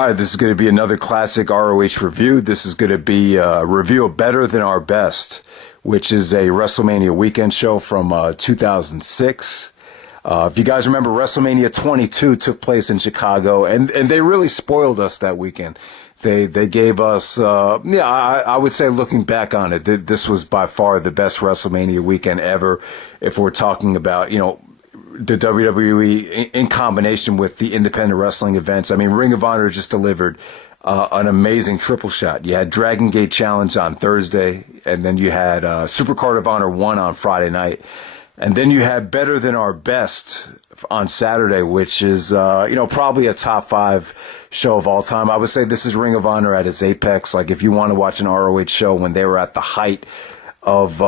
All right, this is going to be another classic ROH review. This is going to be a review of Better Than Our Best, which is a WrestleMania weekend show from 2006. If you guys remember, WrestleMania 22 took place in Chicago, and they really spoiled us that weekend. They gave us, I would say, looking back on it, this was by far the best WrestleMania weekend ever. If we're talking about, the WWE in combination with the independent wrestling events. I mean, Ring of Honor just delivered an amazing triple shot. You had Dragon Gate Challenge on Thursday, and then you had Supercard of Honor 1 on Friday night. And then you had Better Than Our Best on Saturday, which is, probably a top 5 show of all time. I would say this is Ring of Honor at its apex. Like, if you want to watch an ROH show when they were at the height of,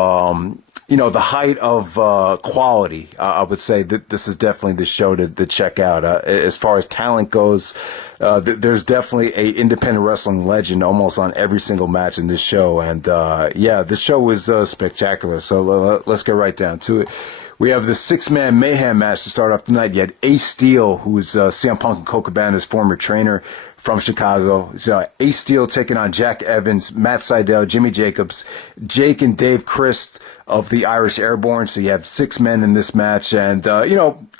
quality, I would say that this is definitely the show to check out. As far as talent goes, there's definitely a independent wrestling legend almost on every single match in this show. And, this show was spectacular. So let's get right down to it. We have the 6-man mayhem match to start off the night. You had Ace Steel, who's CM Punk and Colt Cabana's former trainer from Chicago. So Ace Steel taking on Jack Evans, Matt Sydal, Jimmy Jacobs, Jake and Dave Crist of the Irish Airborne. So you have 6 men in this match. And,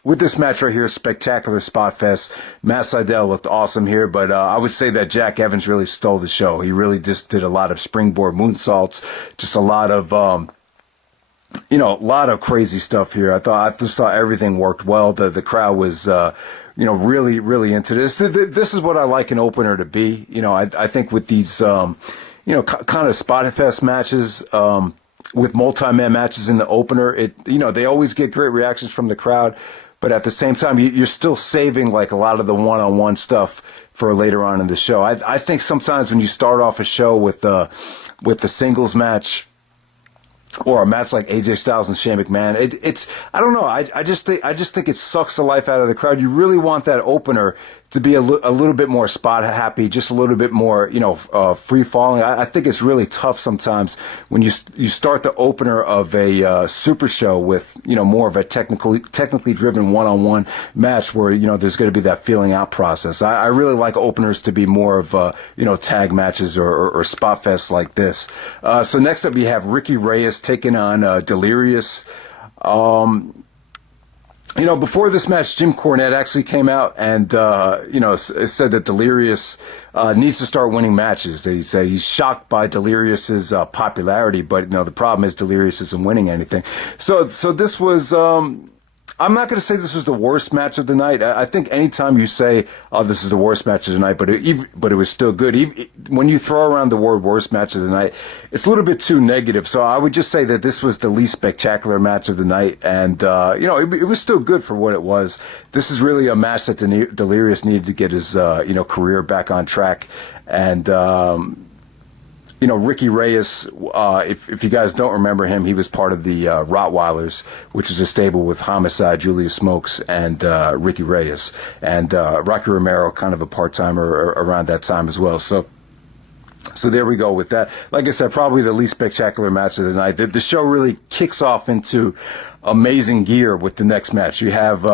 with this match right here, spectacular spot fest. Matt Sydal looked awesome here, but I would say that Jack Evans really stole the show. He really just did a lot of springboard moonsaults, just a lot of... a lot of crazy stuff here. I just thought everything worked well. The crowd was, really, really into this. This is what I like an opener to be. I think with these, kind of spot fest matches, with multi-man matches in the opener, they always get great reactions from the crowd. But at the same time, you're still saving like a lot of the one-on-one stuff for later on in the show. I think sometimes when you start off a show with the singles match, or a match like AJ Styles and Shane McMahon, it's I don't know. I just think it sucks the life out of the crowd. You really want that opener to be a little bit more spot happy, just a little bit more, free falling. I think it's really tough sometimes when you start the opener of a super show with more of a technically driven one-on-one match where there's going to be that feeling out process. I really like openers to be more of tag matches or spot fests like this. So next up you have Ricky Reyes taking on Delirious. Before this match, Jim Cornette actually came out and, said that Delirious needs to start winning matches. He said he's shocked by Delirious's popularity, but, the problem is Delirious isn't winning anything. So this was... I'm not going to say this was the worst match of the night. I think anytime you say, "Oh, this is the worst match of the night," but it was still good. When you throw around the word "worst match of the night," it's a little bit too negative. So I would just say that this was the least spectacular match of the night, and it was still good for what it was. This is really a match that Delirious needed to get his career back on track, and. Ricky Reyes, if you guys don't remember him, he was part of the Rottweilers, which is a stable with Homicide, Julius Smokes, and Ricky Reyes. And Rocky Romero, kind of a part-timer around that time as well. So there we go with that. Like I said, probably the least spectacular match of the night. The show really kicks off into amazing gear with the next match. You have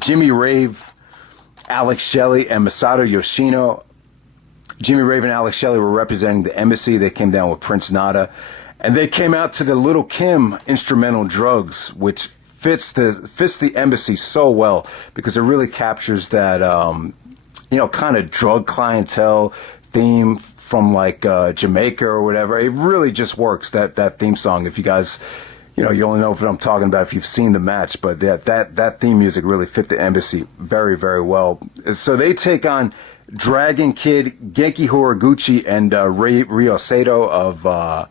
Jimmy Rave, Alex Shelley, and Masato Yoshino. Jimmy Rave and Alex Shelley were representing the embassy. They came down with Prince Nada. And they came out to the Little Kim instrumental Drugs, which fits the embassy so well because it really captures that, kind of drug clientele theme from like Jamaica or whatever. It really just works, that theme song. If you guys... you only know what I'm talking about if you've seen the match, but that theme music really fit the embassy very, very well. So they take on Dragon Kid, Genki Horiguchi, and Ryo Saito of, I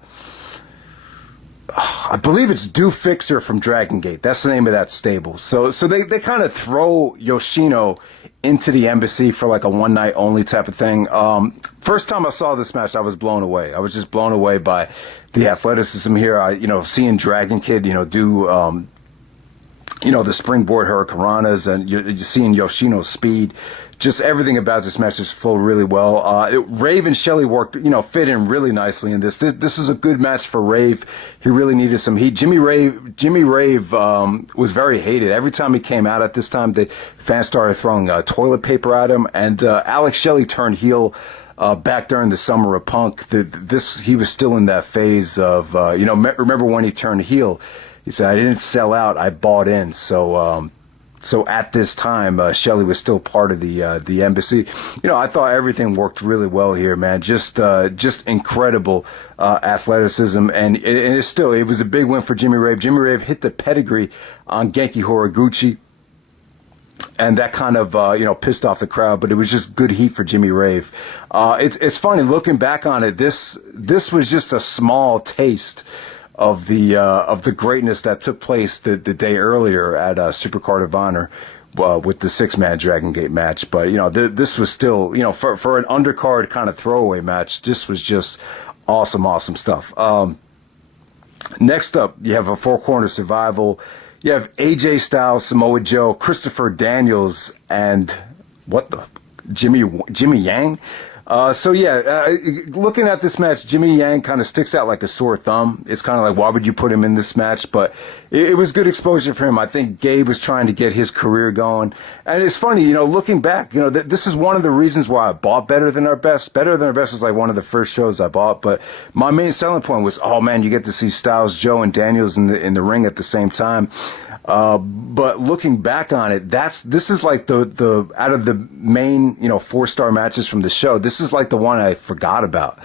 believe it's Do Fixer from Dragon Gate. That's the name of that stable. So they kind of throw Yoshino into the embassy for like a one night only type of thing. First time I saw this match, I was blown away. I was just blown away by the athleticism here. Seeing Dragon Kid, do the springboard hurricanranas, and you're seeing Yoshino's speed. Just everything about this match just flowed really well. Rave and Shelley worked, fit in really nicely in this. This was a good match for Rave. He really needed some heat. Jimmy Rave was very hated. Every time he came out at this time, the fans started throwing toilet paper at him. And Alex Shelley turned heel back during the Summer of Punk. He was still in that phase of, remember when he turned heel? He said, "I didn't sell out, I bought in." So at this time, Shelley was still part of the embassy. I thought everything worked really well here, man. Just incredible athleticism, and it was a big win for Jimmy Rave. Jimmy Rave hit the pedigree on Genki Horiguchi, and that kind of pissed off the crowd, but it was just good heat for Jimmy Rave. It's funny looking back on it. This was just a small taste of the greatness that took place the day earlier at Supercard of Honor with the 6-man Dragon Gate match. But this was still for an undercard kind of throwaway match. This was just awesome stuff. Next up, you have a 4-corner survival. You have AJ Styles, Samoa Joe, Christopher Daniels, and Jimmy Yang. Looking at this match, Jimmy Yang kind of sticks out like a sore thumb. It's kind of like, why would you put him in this match? But it was good exposure for him. I think Gabe was trying to get his career going. And it's funny, looking back, this is one of the reasons why I bought Better Than Our Best. Better Than Our Best was like one of the first shows I bought. But my main selling point was, oh man, you get to see Styles, Joe, and Daniels in the ring at the same time. But looking back on it, this is like the out of the main, 4-star matches from the show, this is like the one I forgot about.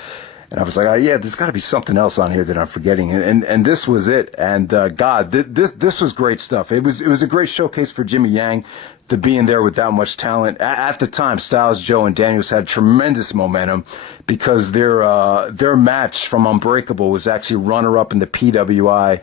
And I was like, there's got to be something else on here that I'm forgetting. And this was it. And, this was great stuff. It was a great showcase for Jimmy Yang to be in there with that much talent. At the time, Styles, Joe, and Daniels had tremendous momentum because their match from Unbreakable was actually runner-up in the PWI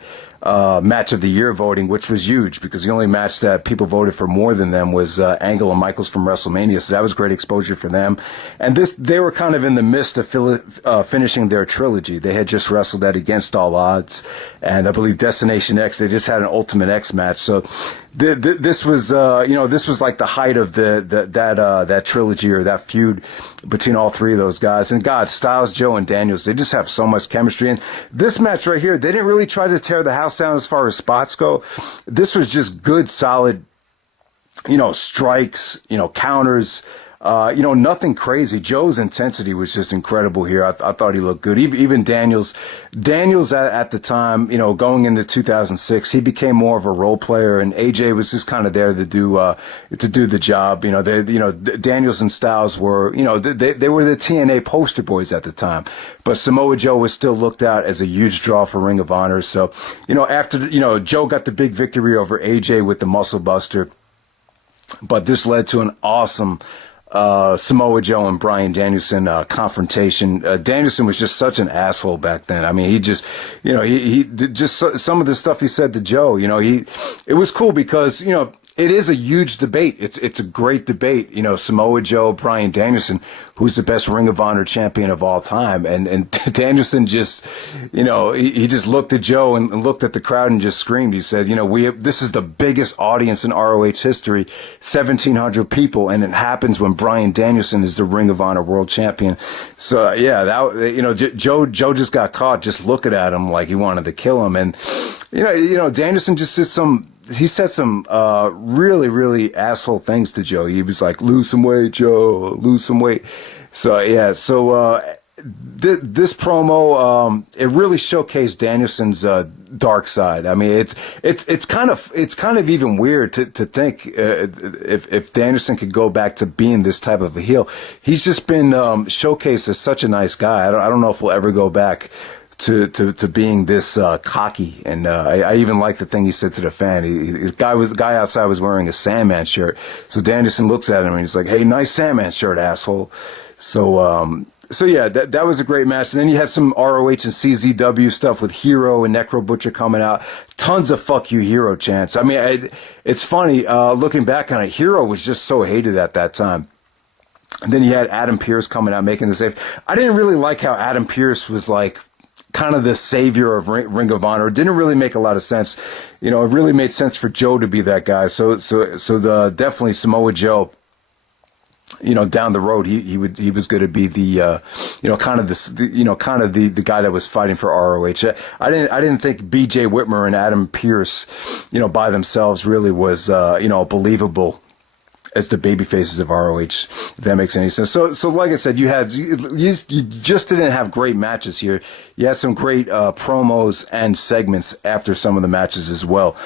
match of the year voting, which was huge because the only match that people voted for more than them was Angle and Michaels from WrestleMania. So that was great exposure for them. And they were kind of in the midst of finishing their trilogy. They had just wrestled at Against All Odds, and I believe Destination X. They just had an Ultimate X match. So this was this was like the height of that trilogy or that feud between all three of those guys. And God, Styles, Joe, and Daniels, they just have so much chemistry. And this match right here, they didn't really try to tear the house down as far as spots go. This was just good, solid, strikes, counters. Nothing crazy. Joe's intensity was just incredible here. I thought he looked good. Even Daniels at the time, going into 2006, he became more of a role player, and AJ was just kind of there to do the job. Daniels and Styles were, they were the TNA poster boys at the time, but Samoa Joe was still looked at as a huge draw for Ring of Honor. So, after, Joe got the big victory over AJ with the Muscle Buster, but this led to an awesome Samoa Joe and Bryan Danielson confrontation. Danielson was just such an asshole back then. I mean, he just, he just some of the stuff he said to Joe, it was cool because, it is a huge debate. It's a great debate. Samoa Joe, Bryan Danielson, who's the best Ring of Honor champion of all time. And Danielson just, he just looked at Joe and looked at the crowd and just screamed. He said, this is the biggest audience in ROH history, 1,700 people. And it happens when Bryan Danielson is the Ring of Honor world champion. So Joe just got caught just looking at him like he wanted to kill him. And, Danielson just did he said some really, really asshole things to Joe. He was like, lose some weight, Joe, lose some weight. So, this promo, it really showcased Danielson's dark side. I mean, it's kind of even weird to think if Danielson could go back to being this type of a heel. He's just been showcased as such a nice guy. I don't know if we'll ever go back to being this cocky. And I even like the thing he said to the fan. The guy outside was wearing a Sandman shirt. So Danielson looks at him and he's like, "Hey, nice Sandman shirt, asshole." So that was a great match. And then you had some ROH and CZW stuff with Hero and Necro Butcher coming out. Tons of "fuck you, Hero" chants. I mean, it's funny looking back on it. Hero was just so hated at that time. And then you had Adam Pearce coming out making the save. I didn't really like how Adam Pearce was like, kind of the savior of Ring of Honor. It didn't really make a lot of sense. It really made sense for Joe to be that guy. So definitely Samoa Joe, down the road, he was going to be the, kind of the guy that was fighting for ROH. I didn't think BJ Whitmer and Adam Pearce, by themselves really was, believable as the baby faces of ROH, if that makes any sense. So like I said, you just didn't have great matches here. You had some great promos and segments after some of the matches as well.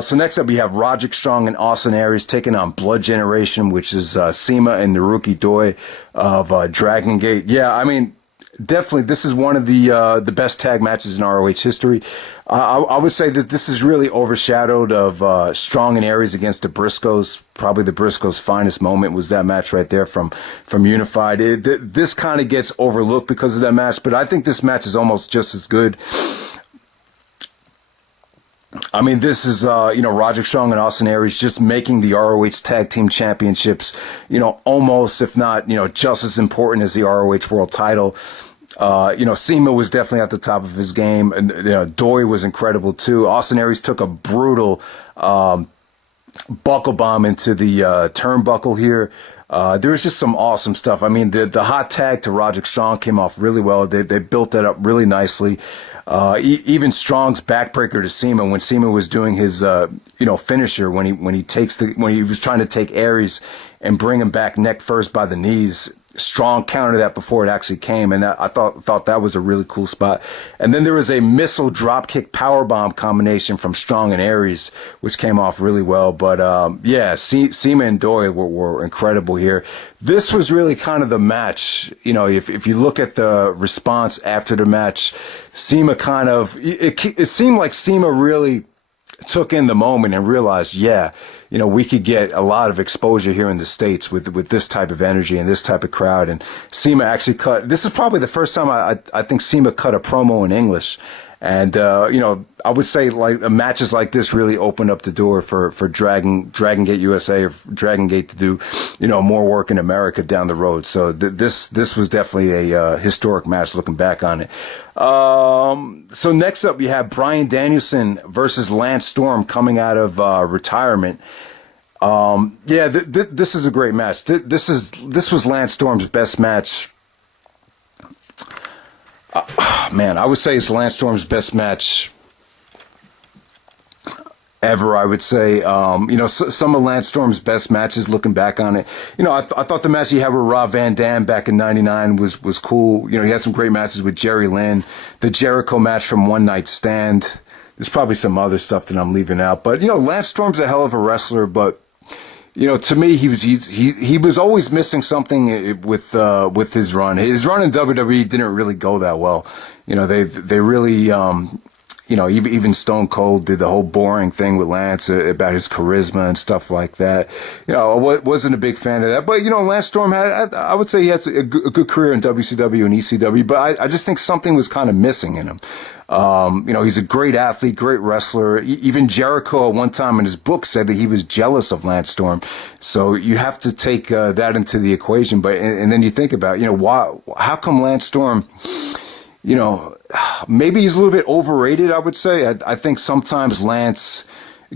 So next up, we have Roderick Strong and Austin Aries taking on Blood Generation, which is CIMA and Naruki Doi of Dragon Gate. Yeah, I mean, definitely, this is one of the best tag matches in ROH history. I would say that this is really overshadowed of Strong and Aries against the Briscoes. Probably the Briscoes' finest moment was that match right there from Unified. This kind of gets overlooked because of that match, but I think this match is almost just as good. I mean, this is, Roderick Strong and Austin Aries just making the ROH Tag Team Championships, almost, if not, just as important as the ROH World Title. CIMA was definitely at the top of his game, and Doi was incredible too. Austin Aries took a brutal buckle bomb into the turnbuckle here. There was just some awesome stuff. I mean, the hot tag to Roderick Strong came off really well. They built that up really nicely. Even Strong's backbreaker to CIMA when CIMA was doing his finisher when he was trying to take Aries and bring him back neck first by the knees. Strong countered that before it actually came, and I thought that was a really cool spot. And then there was a missile dropkick powerbomb combination from Strong and Aries, which came off really well. But CIMA and Doi were incredible here. This was really kind of the match. If you look at the response after the match, CIMA kind of it seemed like CIMA really took in the moment and realized, we could get a lot of exposure here in the States with this type of energy and this type of crowd. And CIMA actually this is probably the first time I think CIMA cut a promo in English. And, I would say like matches like this really opened up the door for Dragon Gate USA or Dragon Gate to do, more work in America down the road. So this was definitely a historic match looking back on it. So next up, we have Bryan Danielson versus Lance Storm coming out of retirement. This is a great match. This was Lance Storm's best match. I would say it's Lance Storm's best match ever. I would say, some of Lance Storm's best matches looking back on it. I thought the match he had with Rob Van Dam back in '99 was cool. He had some great matches with Jerry Lynn, the Jericho match from One Night Stand. There's probably some other stuff that I'm leaving out, but Lance Storm's a hell of a wrestler, but to me, he was always missing something with his run. His run in WWE didn't really go that well. They really, even Stone Cold did the whole boring thing with Lance about his charisma and stuff like that. I wasn't a big fan of that. But, Lance Storm I would say he had a good career in WCW and ECW, but I just think something was kind of missing in him. He's a great athlete, great wrestler. Even Jericho at one time in his book said that he was jealous of Lance Storm. So you have to take that into the equation. But and then you think about, how come Lance Storm, maybe he's a little bit overrated, I would say. I think sometimes Lance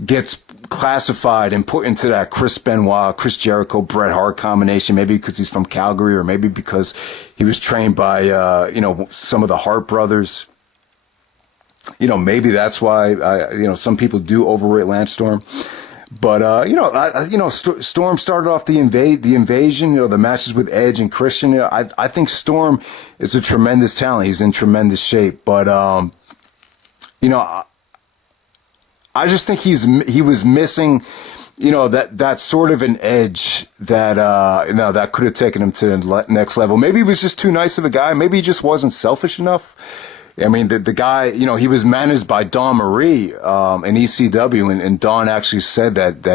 gets classified and put into that Chris Benoit, Chris Jericho, Bret Hart combination, maybe because he's from Calgary or maybe because he was trained by, some of the Hart brothers. Maybe that's why, some people do overrate Lance Storm. But, Storm started off the invasion, the matches with Edge and Christian. I think Storm is a tremendous talent. He's in tremendous shape. But, I just think he was missing, that sort of an edge that, that could have taken him to the next level. Maybe he was just too nice of a guy. Maybe he just wasn't selfish enough. I mean, the guy, he was managed by Dawn Marie, in ECW, and Dawn actually said that,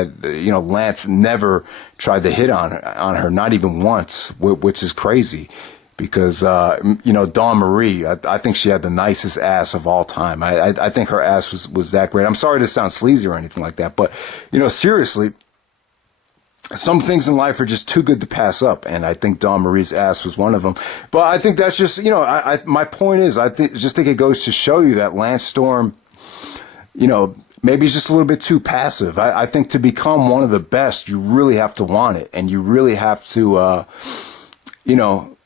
Lance never tried to hit on her, not even once, which is crazy because, Dawn Marie, I think she had the nicest ass of all time. I think her ass was that great. I'm sorry to sound sleazy or anything like that, but, seriously, some things in life are just too good to pass up, and I think Dawn Marie's ass was one of them. But I think that's just, you know, my point is, just think it goes to show you that Lance Storm, you know, maybe he's just a little bit too passive. I think to become one of the best, you really have to want it, and you really have to, you know,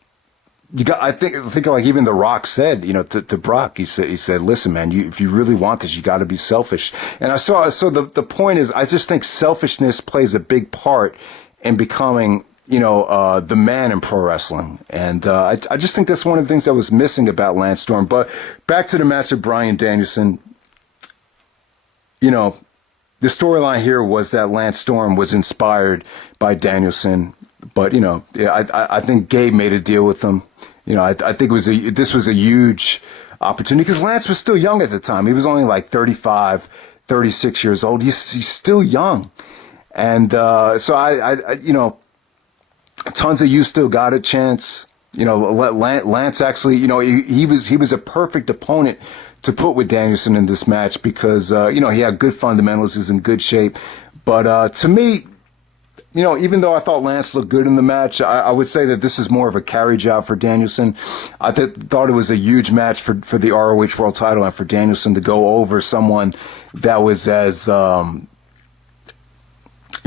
I think like even The Rock said, you know, to Brock, he said, listen, man, if you really want this, you got to be selfish. And so the point is, I just think selfishness plays a big part in becoming, you know, the man in pro wrestling. And, I just think that's one of the things that was missing about Lance Storm. But back to the match of Bryan Danielson, you know, the storyline here was that Lance Storm was inspired by Danielson. But, you know, I think Gabe made a deal with him. You know, I think this was a huge opportunity because Lance was still young at the time. He was only like 35, 36 years old. He's still young. And so I you know, tons of you still got a chance. You know, Lance actually, you know, he was a perfect opponent to put with Danielson in this match because, you know, he had good fundamentals, he was in good shape. But to me, you know, even though I thought Lance looked good in the match, I would say that this is more of a carry job for Danielson. I thought it was a huge match for the ROH World Title and for Danielson to go over someone that was as, you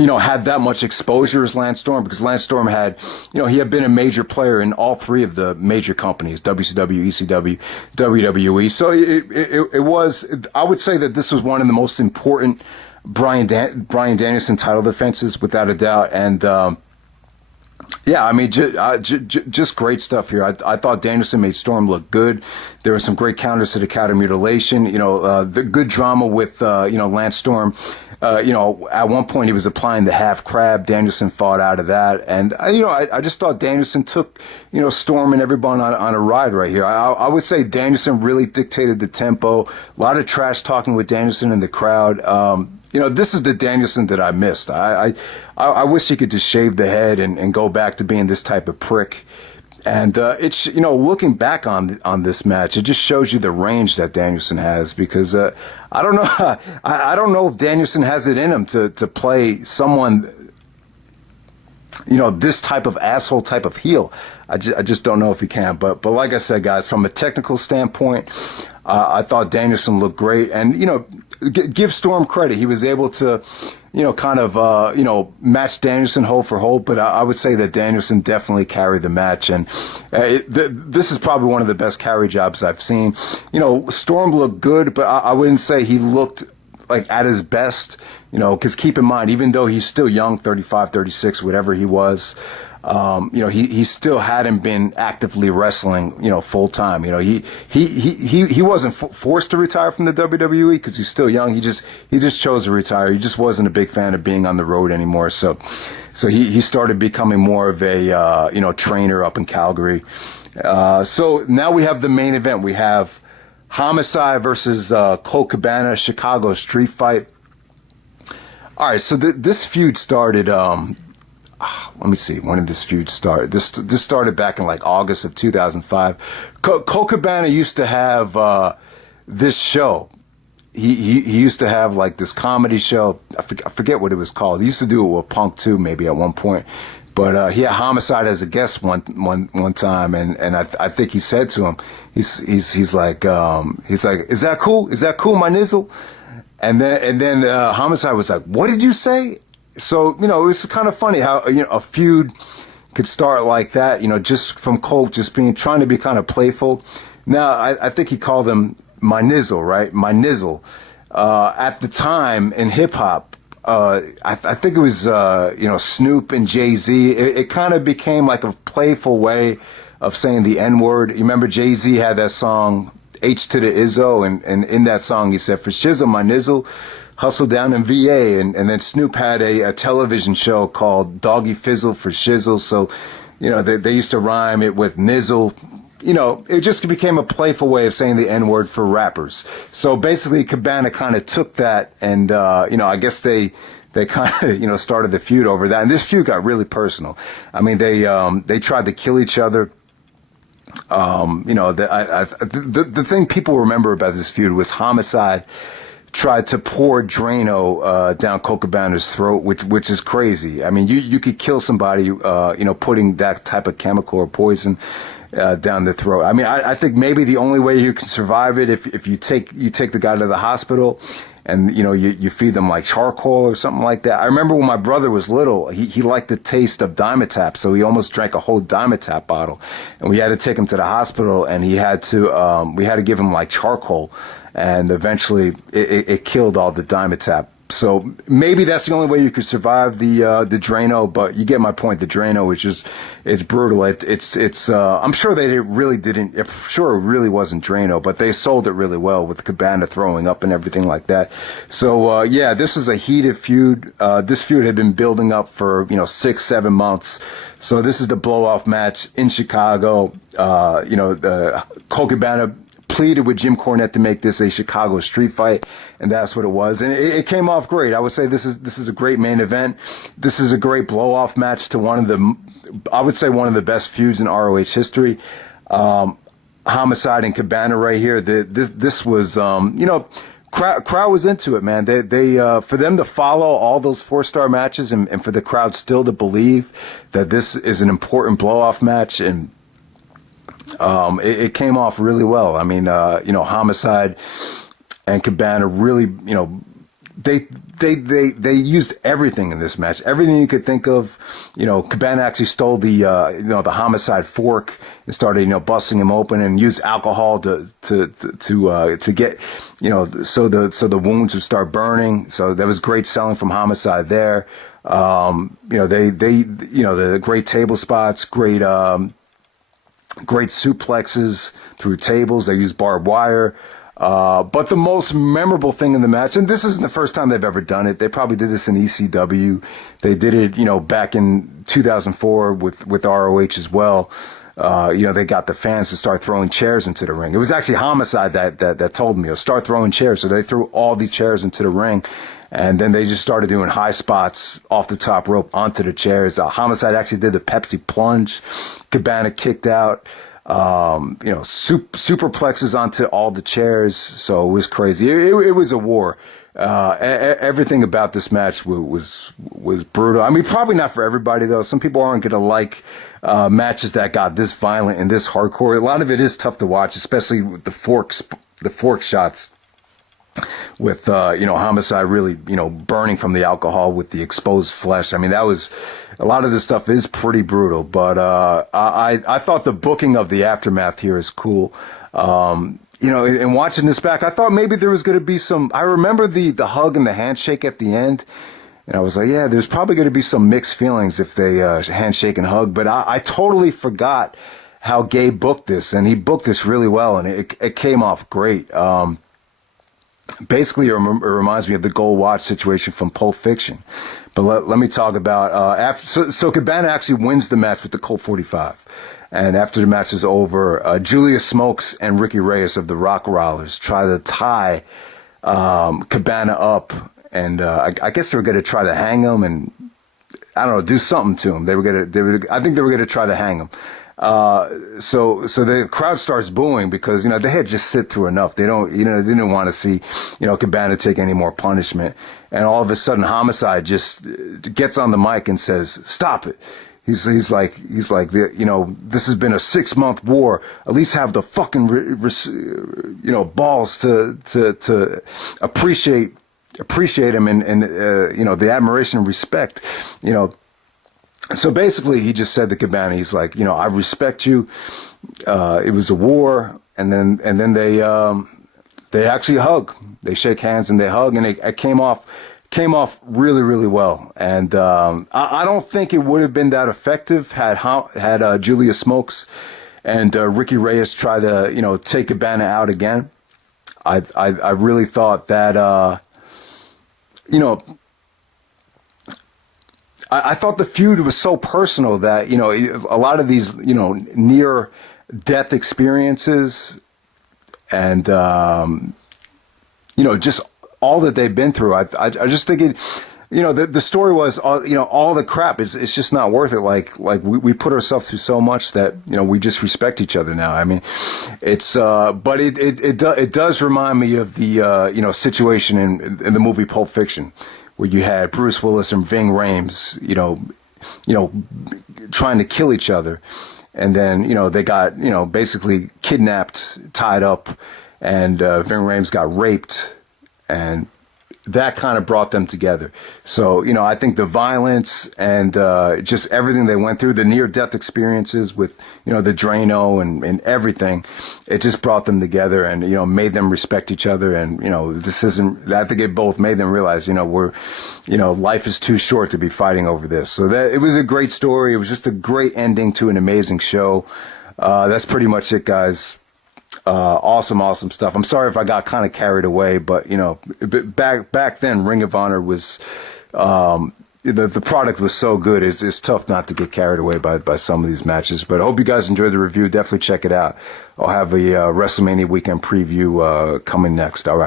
know, had that much exposure as Lance Storm, because Lance Storm had, you know, he had been a major player in all three of the major companies, WCW, ECW, WWE. So it was, I would say that this was one of the most important Bryan Danielson title defenses, without a doubt. And, yeah, I mean, just great stuff here. I thought Danielson made Storm look good. There were some great counters to the counter mutilation. You know, the good drama with, you know, Lance Storm. You know, at one point he was applying the half crab. Danielson fought out of that. And, you know, I just thought Danielson took, you know, Storm and everyone on a ride right here. I would say Danielson really dictated the tempo. A lot of trash talking with Danielson in the crowd. You know, this is the Danielson that I missed. I wish he could just shave the head and go back to being this type of prick. And it's, you know, looking back on this match, it just shows you the range that Danielson has, because I don't know I don't know if Danielson has it in him to play someone, you know, this type of asshole type of heel. I just don't know if he can. But like I said, guys, from a technical standpoint, I thought Danielson looked great. And, you know, give Storm credit. He was able to, you know, kind of, you know, match Danielson hold for hold. But I would say that Danielson definitely carried the match. And this is probably one of the best carry jobs I've seen. You know, Storm looked good, but I wouldn't say he looked like at his best, you know, because keep in mind, even though he's still young, 35, 36, whatever he was, you know, he still hadn't been actively wrestling, you know, full time. You know, he wasn't forced to retire from the WWE because he's still young. He just chose to retire. He just wasn't a big fan of being on the road anymore. So he started becoming more of a, you know, trainer up in Calgary. So now we have the main event. We have Homicide versus Colt Cabana, Chicago street fight. All right, so this feud started. Let me see. When did this feud start? This started back in like August of 2005. Colt Cabana used to have this show. He used to have like this comedy show. I forget what it was called. He used to do it with Punk too, maybe at one point. But he had Homicide as a guest one time, and I think he said to him, he's like, is that cool? Is that cool, my nizzle? And then Homicide was like, what did you say? So, you know, it was kind of funny how, you know, a feud could start like that, you know, just from Colt just trying to be kind of playful. Now, I think he called him my nizzle, right? My nizzle. At the time in hip hop, I think it was, you know, Snoop and Jay-Z. It kind of became like a playful way of saying the N-word. You remember Jay-Z had that song, H to the Izzo, and in that song he said, for shizzle, my nizzle, hustle down in VA. And then Snoop had a television show called Doggy Fizzle for shizzle. So, you know, they used to rhyme it with nizzle. You know, it just became a playful way of saying the N-word for rappers. So basically Cabana kind of took that and, you know, I guess they kind of, you know, started the feud over that. And this feud got really personal. I mean, they tried to kill each other. You know, the thing people remember about this feud was Homicide tried to pour Drano down Colt Cabana's throat, which is crazy. I mean, you could kill somebody, putting that type of chemical or poison down the throat. I mean, I think maybe the only way you can survive it if you take the guy to the hospital, and you feed them like charcoal or something like that. I remember when my brother was little, he liked the taste of Dimetap, so he almost drank a whole Dimetap bottle, and we had to take him to the hospital, and we had to give him like charcoal, and eventually it killed all the Dimetap. So maybe that's the only way you could survive the Drano, but you get my point. The Drano it's brutal. I'm sure I'm sure it really wasn't Drano, but they sold it really well with Cabana throwing up and everything like that. So, this is a heated feud. This feud had been building up for, 6-7 months. So this is the blow off match in Chicago. The Colt Cabana pleaded with Jim Cornette to make this a Chicago street fight, and that's what it was. And it came off great. I would say this is a great main event. This is a great blow-off match to one of the best feuds in ROH history. Homicide and Cabana right here. This was, crowd was into it, man. They for them to follow all those 4-star matches and for the crowd still to believe that this is an important blow-off match, and it came off really well. I mean, Homicide and Cabana really, they used everything in this match. Everything you could think of. Cabana actually stole the Homicide fork and started, busting him open, and used alcohol to get, so the wounds would start burning. So that was great selling from Homicide there. The great table spots, great suplexes through tables. They used barbed wire. But the most memorable thing in the match, and this isn't the first time they've ever done it. They probably did this in ECW. They did it, back in 2004 with ROH as well. They got the fans to start throwing chairs into the ring. It was actually Homicide that told me, start throwing chairs. So they threw all the chairs into the ring. And then they just started doing high spots off the top rope onto the chairs. Homicide actually did the Pepsi plunge. Cabana kicked out. Superplexes onto all the chairs. So it was crazy. It was a war. Everything about this match was brutal. I mean, probably not for everybody though. Some people aren't going to like matches that got this violent and this hardcore. A lot of it is tough to watch, especially with the fork shots. With, Homicide really, burning from the alcohol with the exposed flesh. I mean, a lot of this stuff is pretty brutal, but, I thought the booking of the aftermath here is cool. And watching this back, I thought maybe there was going to be I remember the hug and the handshake at the end. And I was like, yeah, there's probably going to be some mixed feelings if they, handshake and hug, but I totally forgot how Gabe booked this, and he booked this really well, and it came off great. Basically, it reminds me of the Gold Watch situation from Pulp Fiction. But let me talk about so Cabana actually wins the match with the Colt 45. And after the match is over, Julius Smokes and Ricky Reyes of the Rock Rollers try to tie Cabana up. And I guess they were going to try to hang him and, I don't know, do something to him. I think they were going to try to hang him. So the crowd starts booing because, they had just sit through enough. They didn't want to see, Cabana take any more punishment. And all of a sudden Homicide just gets on the mic and says, stop it. He's like, this has been a 6-month war. At least have the fucking, balls to appreciate him and the admiration and respect, So basically, he just said to Cabana, he's like, I respect you. It was a war, and then they actually hug. They shake hands and they hug, and it came off really, really well. And I don't think it would have been that effective had Julius Smokes and Ricky Reyes try to take Cabana out again. I really thought that I thought the feud was so personal that, a lot of these, near death experiences and, just all that they've been through. I just think The story was, all the crap is, it's just not worth it. Like we put ourselves through so much that, we just respect each other now. I mean, it's, but it does remind me of the, situation in the movie Pulp Fiction, where you had Bruce Willis and Ving Rhames, trying to kill each other. And then, they got, basically kidnapped, tied up, and Ving Rhames got raped, and that kind of brought them together. So, I think the violence and just everything they went through, the near-death experiences with, the Drano and everything, it just brought them together and, made them respect each other. And, this isn't, I think it both made them realize, life is too short to be fighting over this. So that it was a great story. It was just a great ending to an amazing show. That's pretty much it, guys. Awesome stuff. I'm sorry if I got kind of carried away, but back then Ring of Honor was, the product was so good. It's tough not to get carried away by some of these matches, but I hope you guys enjoyed the review. Definitely check it out. I'll have a WrestleMania weekend preview, coming next. All right.